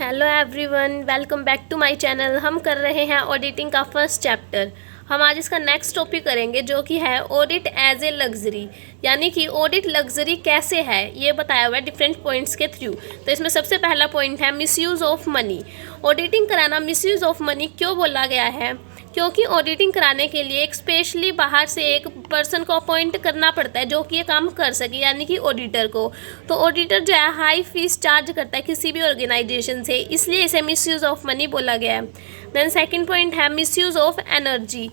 Hello everyone, welcome back to my channel. हम कर रहे हैं ऑडिटिंग का फर्स्ट चैप्टर। हम आज इसका नेक्स्ट टॉपिक करेंगे जो कि है ऑडिट एज ए लग्जरी, यानी कि ऑडिट लग्जरी कैसे है ये बताया हुआ है डिफरेंट पॉइंट्स के थ्रू। तो इसमें सबसे पहला पॉइंट है मिसयूज़ ऑफ मनी। ऑडिटिंग कराना मिसयूज़ ऑफ मनी क्यों बोला गया है? क्योंकि ऑडिटिंग कराने के लिए एक स्पेशली बाहर से एक पर्सन को अपॉइंट करना पड़ता है जो कि ये काम कर सके, यानी कि ऑडिटर को। तो ऑडिटर जो है हाई फीस चार्ज करता है किसी भी ऑर्गेनाइजेशन से, इसलिए इसे मिसयूज़ ऑफ मनी बोला गया है। देन सेकंड पॉइंट है मिसयूज़ ऑफ एनर्जी।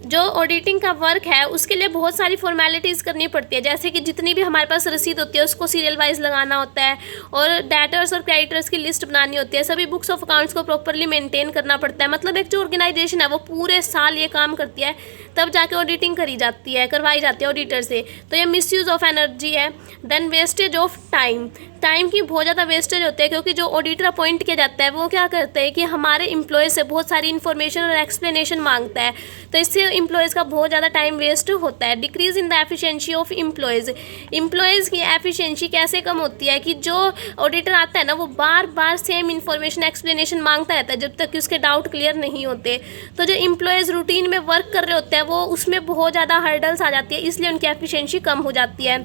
जो ऑडिटिंग का वर्क है उसके लिए बहुत सारी फॉर्मेलिटीज़ करनी पड़ती है, जैसे कि जितनी भी हमारे पास रसीद होती है उसको सीरियल वाइज लगाना होता है, और डेटर्स और क्रेडिटर्स की लिस्ट बनानी होती है, सभी बुक्स ऑफ अकाउंट्स को प्रॉपरली मेंटेन करना पड़ता है। मतलब एक जो ऑर्गेनाइजेशन है वो पूरे साल ये काम करती है, तब जाके ऑडिटिंग करवाई जाती है ऑडिटर से। तो ये मिसयूज़ ऑफ एनर्जी है। देन वेस्टेज ऑफ टाइम की बहुत ज़्यादा वेस्टेज होती है, क्योंकि जो ऑडिटर अपॉइंट किया जाता है वो क्या करते हैं कि हमारे एम्प्लॉयज़ से बहुत सारी इन्फॉर्मेशन और एक्सप्लेनेशन मांगता है, तो इससे एम्प्लॉयज़ का बहुत ज़्यादा टाइम वेस्ट होता है। Decrease in the efficiency of employees की एफिशिएंसी कैसे कम होती है कि जो ऑडिटर आता है ना वो बार बार सेम इन्फॉर्मेशन एक्सप्लेनेशन मांगता रहता है जब तक कि उसके डाउट क्लियर नहीं होते। तो जो एम्प्लॉयज़ रूटीन में वर्क कर रहे होते हैं वो उसमें बहुत ज़्यादा हर्डल्स आ जाती है, इसलिए उनकी एफिशिएंसी कम हो जाती है।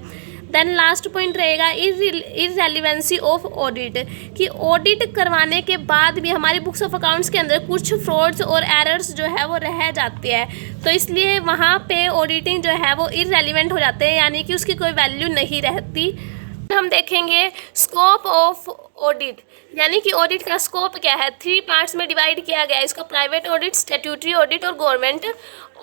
देन लास्ट पॉइंट रहेगा इररेलेवेंसी ऑफ ऑडिट, कि ऑडिट करवाने के बाद भी हमारी बुक्स ऑफ अकाउंट्स के अंदर कुछ फ्रॉड्स और एरर्स जो है वो रह जाते हैं, तो इसलिए वहाँ पे ऑडिटिंग जो है वो इररेलेवेंट हो जाते हैं, यानी कि उसकी कोई वैल्यू नहीं रहती। हम देखेंगे स्कोप ऑफ ऑडिट, यानी कि ऑडिट का स्कोप क्या है। 3 पार्ट्स में डिवाइड किया गया है इसको, प्राइवेट ऑडिट, स्टैट्यूटरी ऑडिट और गवर्नमेंट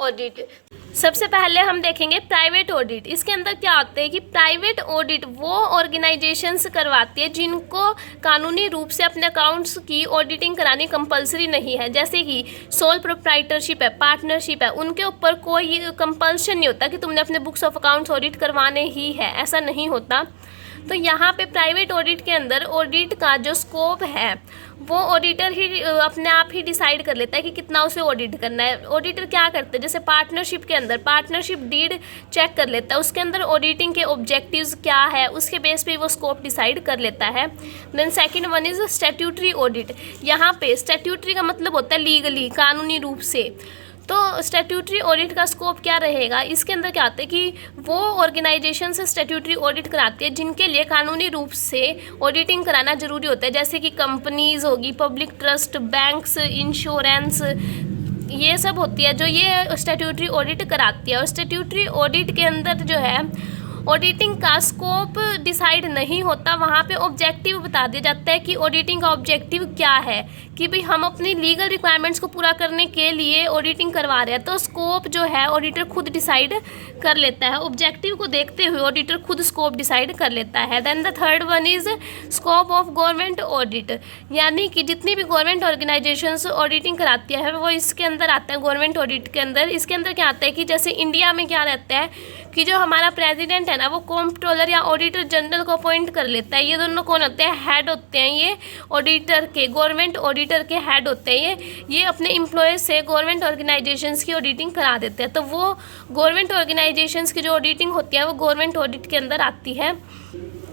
ऑडिट। सबसे पहले हम देखेंगे प्राइवेट ऑडिट। इसके अंदर क्या होता है कि प्राइवेट ऑडिट वो ऑर्गेनाइजेशंस करवाती है जिनको कानूनी रूप से अपने अकाउंट्स की ऑडिटिंग करानी कंपलसरी नहीं है, जैसे कि सोल प्रोप्राइटरशिप है, पार्टनरशिप है, उनके ऊपर कोई कंपल्शन नहीं होता कि तुमने अपने बुक्स ऑफ अकाउंट्स ऑडिट करवाने ही है, ऐसा नहीं होता। तो यहाँ पे प्राइवेट ऑडिट के अंदर ऑडिट का जो स्कोप है वो ऑडिटर ही अपने आप ही डिसाइड कर लेता है कि कितना उसे ऑडिट करना है। ऑडिटर क्या करते हैं, जैसे पार्टनरशिप के अंदर पार्टनरशिप डीड चेक कर लेता है, उसके अंदर ऑडिटिंग के ऑब्जेक्टिव्स क्या है उसके बेस पे वो स्कोप डिसाइड कर लेता है। Then second one is statutory audit. यहाँ पे स्टैट्यूटरी का मतलब होता है लीगली, कानूनी रूप से। तो स्टैट्यूटरी ऑडिट का स्कोप क्या रहेगा, इसके अंदर क्या आता है कि वो ऑर्गेनाइजेशन से स्टैट्यूटरी ऑडिट कराती है जिनके लिए कानूनी रूप से ऑडिटिंग कराना जरूरी होता है, जैसे कि कंपनीज होगी, पब्लिक ट्रस्ट, बैंक्स, इंश्योरेंस, ये सब होती है जो ये स्टैट्यूटरी ऑडिट कराती है। और स्टैट्यूटरी ऑडिट के अंदर जो है ऑडिटिंग का स्कोप डिसाइड नहीं होता, वहाँ पे ऑब्जेक्टिव बता दिया जाता है कि ऑडिटिंग का ऑब्जेक्टिव क्या है, कि भाई हम अपनी लीगल रिक्वायरमेंट्स को पूरा करने के लिए ऑडिटिंग करवा रहे हैं। तो स्कोप जो है ऑडिटर खुद डिसाइड कर लेता है, ऑब्जेक्टिव को देखते हुए ऑडिटर खुद स्कोप डिसाइड कर लेता है। Then the third one is scope of government audit, यानी कि जितनी भी गवर्नमेंट ऑर्गेनाइजेशंस ऑडिटिंग कराती है वो इसके अंदर आता है गवर्नमेंट ऑडिट के अंदर। इसके अंदर क्या आता है कि जैसे इंडिया में क्या रहता है कि जो हमारा प्रेसिडेंट है ना वो कॉम्प्ट्रोलर या ऑडिटर जनरल को अपॉइंट कर लेता है। ये दोनों कौन होते हैं, हेड होते हैं, ये ऑडिटर के, गवर्नमेंट ऑडिटर के हेड होते हैं। ये अपने एम्प्लॉयज़ से गवर्नमेंट ऑर्गेनाइजेशंस की ऑडिटिंग करा देते हैं। तो वो गवर्नमेंट ऑर्गेनाइजेशंस की जो ऑडिटिंग होती है वो गवर्नमेंट ऑडिट के अंदर आती है।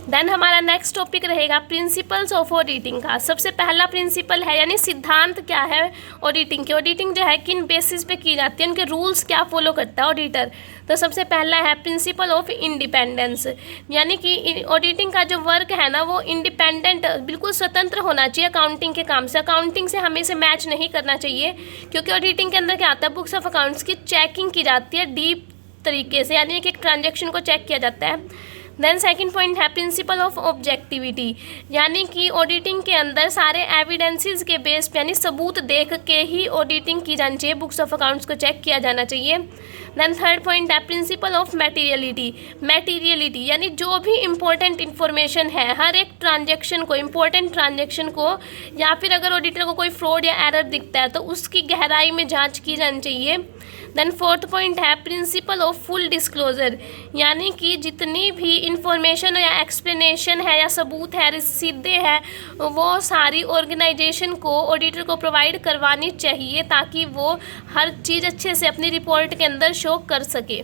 देन हमारा नेक्स्ट टॉपिक रहेगा प्रिंसिपल्स ऑफ ऑडिटिंग का। सबसे पहला प्रिंसिपल है, यानी सिद्धांत क्या है ऑडिटिंग के। ऑडिटिंग जो है किन बेसिस पे की जाती है, उनके रूल्स क्या फॉलो करता है ऑडिटर। तो सबसे पहला है प्रिंसिपल ऑफ इंडिपेंडेंस, यानी कि ऑडिटिंग का जो वर्क है ना वो इंडिपेंडेंट, बिल्कुल स्वतंत्र होना चाहिए अकाउंटिंग के काम से। अकाउंटिंग से हमें इसे मैच नहीं करना चाहिए, क्योंकि ऑडिटिंग के अंदर क्या आता है, बुक्स ऑफ अकाउंट्स की चेकिंग की जाती है डीप तरीके से, यानी कि एक ट्रांजेक्शन को चेक किया जाता है। देन सेकंड पॉइंट है प्रिंसिपल ऑफ ऑब्जेक्टिविटी, यानी कि ऑडिटिंग के अंदर सारे एविडेंसेस के बेस पे, यानी सबूत देख के ही ऑडिटिंग की जानी चाहिए, बुक्स ऑफ अकाउंट्स को चेक किया जाना चाहिए। देन थर्ड पॉइंट है प्रिंसिपल ऑफ मटेरियलिटी, यानी जो भी इंपॉर्टेंट इन्फॉर्मेशन है, हर एक ट्रांजेक्शन को, इंपॉर्टेंट ट्रांजेक्शन को, या फिर अगर ऑडिटर को कोई फ्रॉड या एरर दिखता है तो उसकी गहराई में जाँच की जानी चाहिए। देन फोर्थ पॉइंट है प्रिंसिपल ऑफ फुल डिस्क्लोजर, यानी कि जितनी भी इंफॉर्मेशन या एक्सप्लेनेशन है या सबूत है, रसीदें हैं, वो सारी ऑर्गेनाइजेशन को, ऑडिटर को प्रोवाइड करवानी चाहिए ताकि वो हर चीज़ अच्छे से अपनी रिपोर्ट के अंदर शो कर सके।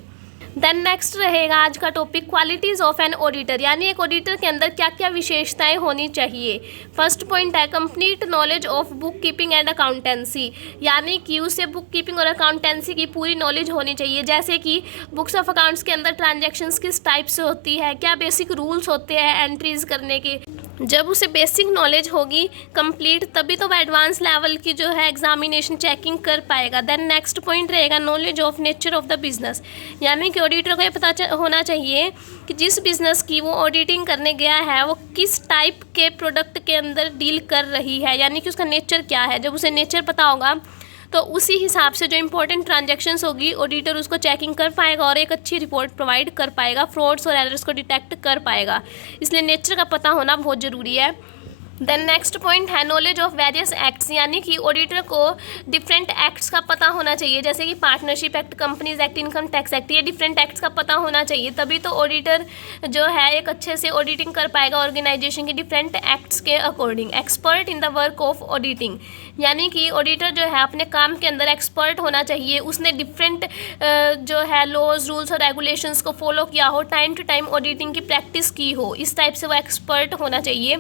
देन नेक्स्ट रहेगा आज का topic qualities of an auditor, यानी एक ऑडिटर के अंदर क्या क्या विशेषताएं होनी चाहिए। फर्स्ट पॉइंट है complete knowledge of book keeping and accountancy, यानी कि उसे बुक कीपिंग और अकाउंटेंसी की पूरी नॉलेज होनी चाहिए, जैसे कि बुक्स ऑफ अकाउंट्स के अंदर ट्रांजैक्शंस किस टाइप से होती है, क्या बेसिक रूल्स होते हैं एंट्रीज करने के। जब उसे बेसिक नॉलेज होगी कंप्लीट, तभी तो वह एडवांस लेवल की जो है एग्जामिनेशन चेकिंग कर पाएगा। देन नेक्स्ट पॉइंट रहेगा knowledge of nature of the business, यानी कि ऑडिटर को ये पता होना चाहिए कि जिस बिजनेस की वो ऑडिटिंग करने गया है वो किस टाइप के प्रोडक्ट के अंदर डील कर रही है, यानी कि उसका नेचर क्या है। जब उसे नेचर पता होगा तो उसी हिसाब से जो इंपॉर्टेंट ट्रांजैक्शंस होगी ऑडिटर उसको चेकिंग कर पाएगा और एक अच्छी रिपोर्ट प्रोवाइड कर पाएगा, फ्रॉड्स और एरर्स को डिटेक्ट कर पाएगा। इसलिए नेचर का पता होना बहुत ज़रूरी है। देन नेक्स्ट पॉइंट है नॉलेज ऑफ वेरियस एक्ट्स, यानी कि ऑडिटर को डिफरेंट एक्ट्स का पता होना चाहिए, जैसे कि partnership act, companies act, income tax act, ये डिफरेंट एक्ट्स का पता होना चाहिए, तभी तो ऑडिटर जो है एक अच्छे से ऑडिटिंग कर पाएगा ऑर्गेनाइजेशन के डिफरेंट एक्ट्स के according. Expert in the work of auditing, यानी कि ऑडिटर जो है अपने काम के अंदर एक्सपर्ट होना चाहिए, उसने डिफरेंट जो है लॉज रूल्स और रेगुलेशंस को फॉलो किया हो, टाइम टू टाइम ऑडिटिंग की प्रैक्टिस की हो, इस टाइप से वो एक्सपर्ट होना चाहिए।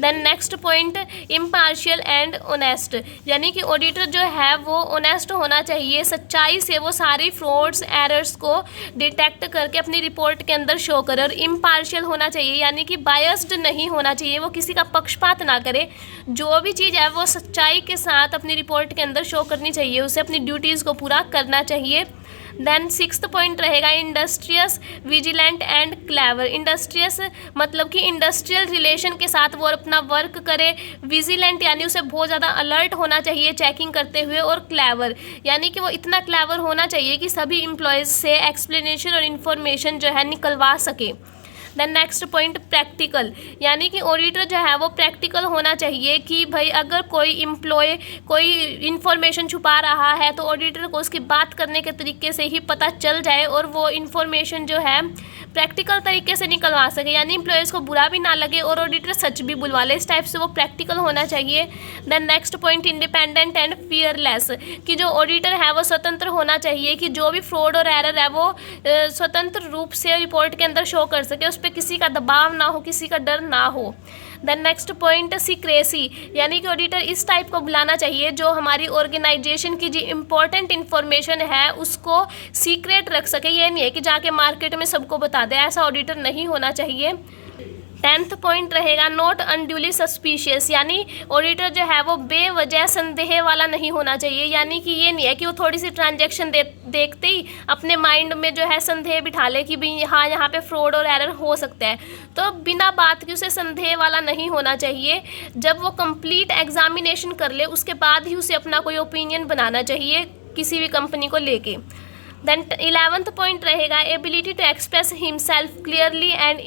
Then next point impartial and honest, यानी कि ऑडिटर जो है वो ऑनेस्ट होना चाहिए, सच्चाई से वो सारी फ्रॉड्स एरर्स को डिटेक्ट करके अपनी रिपोर्ट के अंदर शो करे। और इम्पार्शियल होना चाहिए, यानी कि बायस्ड नहीं होना चाहिए, वो किसी का पक्षपात ना करे, जो भी चीज़ है वो सच्चाई के साथ अपनी रिपोर्ट के अंदर शो करनी चाहिए, उसे अपनी ड्यूटीज़ को पूरा करना चाहिए। देन सिक्स्थ पॉइंट रहेगा industrious, vigilant and clever. Industrious मतलब कि इंडस्ट्रियल रिलेशन के साथ वो अपना वर्क करे, विजिलेंट यानी उसे बहुत ज़्यादा अलर्ट होना चाहिए चेकिंग करते हुए, और क्लेवर यानी कि वो इतना क्लेवर होना चाहिए कि सभी एम्प्लॉयज़ से एक्सप्लेनेशन और इन्फॉर्मेशन जो है निकलवा सके। देन नेक्स्ट पॉइंट प्रैक्टिकल, यानी कि ऑडिटर जो है वो प्रैक्टिकल होना चाहिए कि भाई अगर कोई एम्प्लॉय कोई इन्फॉर्मेशन छुपा रहा है तो ऑडिटर को उसकी बात करने के तरीके से ही पता चल जाए और वो इन्फॉर्मेशन जो है प्रैक्टिकल तरीके से निकलवा सके, यानी एम्प्लॉयज़ को बुरा भी ना लगे और ऑडिटर सच भी बुलवा ले, इस टाइप से वो प्रैक्टिकल होना चाहिए। Then next point independent and fearless, कि जो ऑडिटर है वो स्वतंत्र होना चाहिए, कि जो भी फ्रॉड और एरर है वो स्वतंत्र रूप से रिपोर्ट के अंदर शो कर सके, उस पर किसी का दबाव ना हो, किसी का डर ना हो। देन नेक्स्ट पॉइंट सीक्रेसी, यानी कि ऑडिटर इस टाइप को बुलाना चाहिए जो हमारी ऑर्गेनाइजेशन की जो इम्पोर्टेंट इन्फॉर्मेशन है उसको सीक्रेट रख सके, ये नहीं है कि जाके मार्केट में सबको बता दे, ऐसा ऑडिटर नहीं होना चाहिए। 10th पॉइंट रहेगा नॉट अनड्यूली सस्पिशियस, यानी ऑडिटर जो है वो बेवजह संदेह वाला नहीं होना चाहिए, यानी कि ये नहीं है कि वो थोड़ी सी ट्रांजैक्शन देखते ही अपने माइंड में जो है संदेह बिठा ले कि भाई हाँ यहाँ पे फ्रॉड और एरर हो सकता है, तो बिना बात के उसे संदेह वाला नहीं होना चाहिए। जब वो कंप्लीट एग्जामिनेशन कर ले उसके बाद ही उसे अपना कोई ओपिनियन बनाना चाहिए किसी भी कंपनी को लेके। देन 11th पॉइंट रहेगा ability to express himself clearly and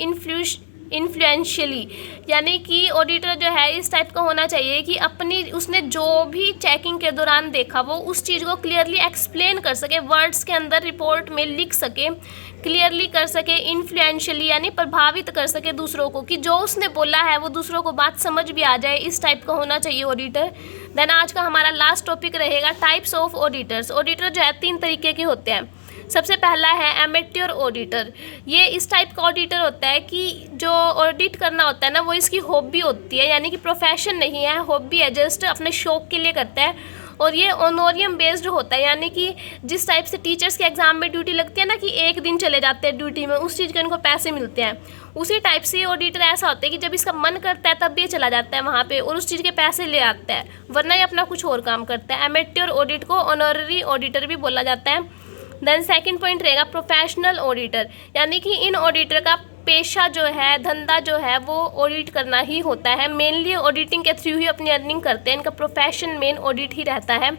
influentially, यानी कि ऑडिटर जो है इस टाइप का होना चाहिए कि अपनी उसने जो भी चेकिंग के दौरान देखा वो उस चीज़ को क्लियरली एक्सप्लेन कर सके, वर्ड्स के अंदर रिपोर्ट में लिख सके, क्लियरली कर सके, इन्फ्लुएंशियली यानी प्रभावित कर सके दूसरों को, कि जो उसने बोला है वो दूसरों को बात समझ भी आ जाए, इस टाइप का होना चाहिए ऑडिटर। देन आज का हमारा लास्ट टॉपिक रहेगा टाइप्स ऑफ ऑडिटर्स। ऑडिटर जो है 3 तरीके के होते हैं। सबसे पहला है एमेट्योर ऑडिटर, ये इस टाइप का ऑडिटर होता है कि जो ऑडिट करना होता है ना वो इसकी हॉबी होती है, यानी कि प्रोफेशन नहीं है, हॉबी है, जस्ट अपने शौक के लिए करता है, और ये ऑनोरियम बेस्ड होता है, यानी कि जिस टाइप से टीचर्स के एग्जाम में ड्यूटी लगती है ना कि एक दिन चले जाते हैं ड्यूटी में, उस चीज़ के उनको पैसे मिलते हैं, उसी टाइप से ये ऑडिटर ऐसा होता है कि जब इसका मन करता है तब ये चला जाता है वहाँ पे और उस चीज़ के पैसे ले आता है, वरना ये अपना कुछ और काम करता है। एमेट्योर ऑडिट को ऑनररी ऑडिटर भी बोला जाता है। देन सेकंड पॉइंट रहेगा प्रोफेशनल ऑडिटर, यानी कि इन ऑडिटर का पेशा जो है, धंधा जो है वो ऑडिट करना ही होता है, मेनली ऑडिटिंग के थ्रू ही अपनी अर्निंग करते हैं, इनका प्रोफेशन मेन ऑडिट ही रहता है।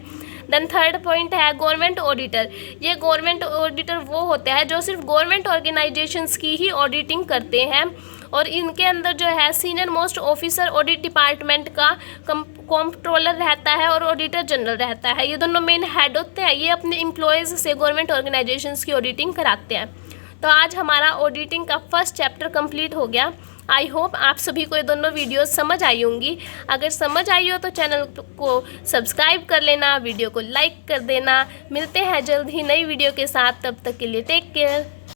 देन थर्ड पॉइंट है गवर्नमेंट ऑडिटर, ये गवर्नमेंट ऑडिटर वो होते हैं जो सिर्फ गवर्नमेंट ऑर्गेनाइजेशंस की ही ऑडिटिंग करते हैं, और इनके अंदर जो है senior most officer audit department का कंट्रोलर रहता है और ऑडिटर जनरल रहता है, ये दोनों मेन हेड होते हैं, ये अपने एम्प्लॉयज़ से गवर्नमेंट ऑर्गेनाइजेशंस की ऑडिटिंग कराते हैं। तो आज हमारा ऑडिटिंग का फर्स्ट चैप्टर कंप्लीट हो गया। आई होप आप सभी को ये दोनों वीडियोस समझ आई होंगी। अगर समझ आई हो तो चैनल को सब्सक्राइब कर लेना, वीडियो को लाइक कर देना। मिलते हैं जल्द ही नई वीडियो के साथ, तब तक के लिए टेक केयर।